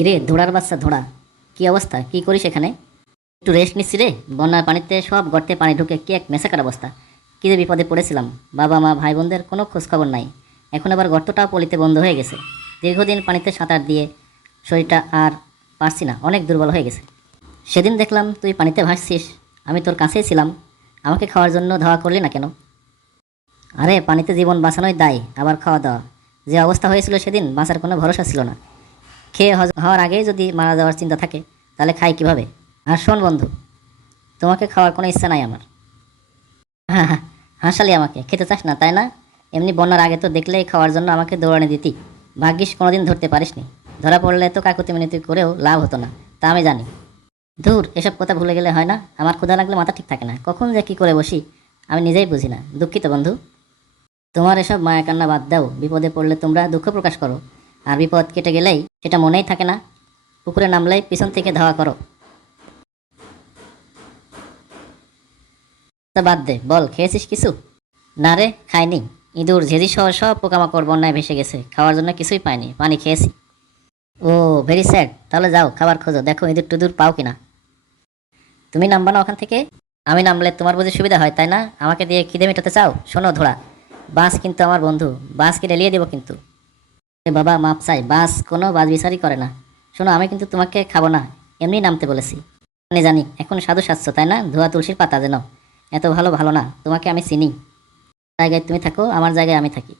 কিরে, ধোড়ার বাচ্চা, ধোড়া। কি অবস্থা? কি করিস এখানে? একটু রেস্ট নিচ্ছি রে। বন্যার পানিতে সব গর্তে পানি ঢুকে কি এক মেসাকার অবস্থা। কী যে বিপদে পড়েছিলাম। বাবা, মা ভাই বোনদের কোনো খোঁজখবর নাই। এখন আবার গর্তটাও পলিতে বন্ধ হয়ে গেছে। দীর্ঘদিন পানিতে সাঁতার দিয়ে শরীরটা আর পারছি না। অনেক দুর্বল হয়ে গেছে। সেদিন দেখলাম তুই পানিতে ভাসছিস। আমি তোর কাছেই ছিলাম। আমাকে খাওয়ার জন্য ধাওয়া করলি না কেন? আরে, পানিতে জীবন বাঁচানোই দায়। আবার খাওয়া দাওয়া যে অবস্থা হয়েছিল সেদিন বাঁচার কোনো ভরসা ছিল না। খেয়ে হওয়ার আগেই যদি মারা যাওয়ার চিন্তা থাকে, তাহলে খাই কীভাবে? আর শোন বন্ধু, তোমাকে খাওয়ার কোনো ইচ্ছা নাই আমার। হ্যাঁ হ্যাঁ হাসালি আমাকে, খেতে চাস না, তাই না? এমনি বন্যার আগে তো দেখলেই খাওয়ার জন্য আমাকে দৌড়ানি দিতি। ভাগ্যিস কোনোদিন ধরতে পারিসনি। ধরা পড়লে তো কাকুতি মিনতি করেও লাভ হতো না, তা আমি জানি। ধুর, এসব কথা ভুলে গেলে হয় না? আমার ক্ষুধা লাগলে মাথা ঠিক থাকে না। কখন যে কী করে বসি, আমি নিজেই বুঝি না। দুঃখিত বন্ধু। তোমার এসব মায়া কান্না বাদ দাও। বিপদে পড়লে তোমরা দুঃখ প্রকাশ করো। আর বিপদ কেটে গেলেই সেটা মনেই থাকে না। পুকুরে নামলেই পিছন থেকে ধাওয়া করো। তা বাদ দে, বল, খেয়েছিস কিছু? না রে, খাইনি। ইঁদুর, ঝেঝি সহ সব পোকামাকড় বন্যায় ভেসে গেছে। খাওয়ার জন্য কিছুই পাইনি, পানি খেয়েছি। ও, ভেরি স্যাড। তাহলে যাও, খাবার খোঁজো, দেখো ইঁদুর টুদুর পাও কিনা। তুমি নামবা না ওখান থেকে? আমি নামলে তোমার বুঝে সুবিধা হয়, তাই না? আমাকে দিয়ে খিদে মেটাতে চাও? শোনো ধোড়া বাস কিন্তু আমার বন্ধু। বাসকে রেলিয়ে দেবো কিন্তু। এ বাবা মাপ চাই, বাস, কোনো বাস বিচারই করে না। শোনো, আমি কিন্তু তোমাকে খাব না, এমনি নামতে বলেছি। জানি জানি, এখন সাধু সাজছ তাই না? ধোয়া তুলসীর পাতা যেন। এত ভালো ভালো না, তোমাকে আমি চিনি। জায়গায় তুমি থাকো, আমার জায়গায় আমি থাকি।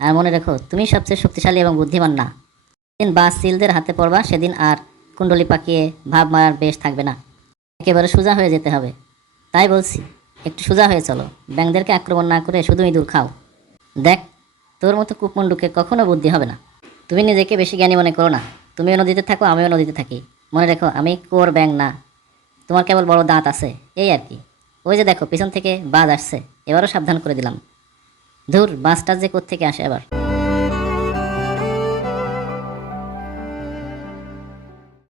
আর মনে রেখো, তুমি সবচেয়ে শক্তিশালী এবং বুদ্ধিমান না। দিন বাস সিলদের হাতে পড়বা, সেদিন আর কুণ্ডলি পাকিয়ে ভাব মারার বেশ থাকবে না। একেবারে সোজা হয়ে যেতে হবে। তাই বলছি, একটু সোজা হয়ে চলো। ব্যাংকদেরকে আক্রমণ না করে শুধু ইঁদুর খাও। দেখ, তোর মতো কূপমণ্ডুকে কখনো বুদ্ধি হবে না। তুমি নিজেকে বেশি জ্ঞানী মনে করো না। তুমিও নদীতে থাকো, আমিও নদীতে থাকি। মনে রেখো, আমি কোর ব্যাং না। তোমার কেবল বড় দাঁত আছে, এই আর কি। ওই যে দেখো, পিছন থেকে বাজ আসছে। এবারও সাবধান করে দিলাম। ধুর বাসটা যে কোত্থেকে আসে আবার।